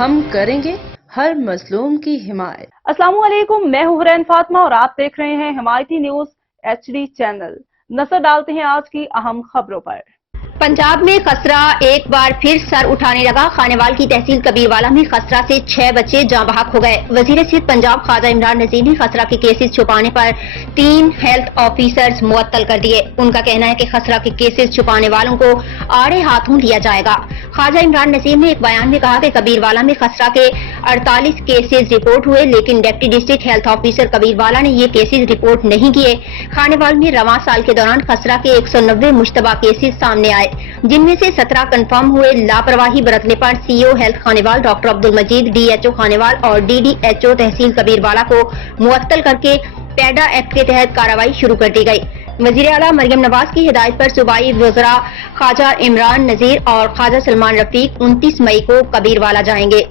ہم کریں گے ہر مظلوم کی حمایت۔ السلام علیکم، میں ہوں حرین فاطمہ اور آپ دیکھ رہے ہیں حمایتی نیوز HD چینل۔ نظر ڈالتے ہیں آج کی اہم خبروں پر۔ پنجاب میں خسرہ ایک بار پھر سر اٹھانے لگا۔ خانیوال کی تحصیل کبیروالا میں خسرہ سے 6 بچے جاں بحق ہو گئے۔ وزیر صحت پنجاب خواجہ عمران نذیر نے خسرہ کے کیسز چھپانے پر 3 ہیلتھ آفیسرز معطل کر دیے۔ ان کا کہنا ہے کہ خسرہ کے کیسز چھپانے والوں کو آڑے ہاتھوں لیا جائے گا۔ خواجہ عمران نذیر نے ایک بیان میں کہا کہ کبیروالا میں خسرہ کے 48 کیسز رپورٹ ہوئے، لیکن deputy district health officer Kabirwala نے یہ کیسز رپورٹ نہیں کیے۔ خانیوال میں رواں سال کے دوران خسرہ کے 190 مشتبہ کیسز سامنے آئے، جن میں سے 17 کنفرم ہوئے۔ لاپرواہی برتنے پر CO health Khanewal doctor Abdul Majeed DHO Khanewal اور DDHO تحصیل کبیروالا کو معطل کر کے پیڈا ایکٹ کے تحت کارروائی شروع کر دی گئی۔ وزیر اعلیٰ مریم نواز کی ہدایت پر صوبائی وزراء خواجہ عمران نذیر اور خواجہ سلمان رفیق 29 مئی کو کبیروالا جائیں گے۔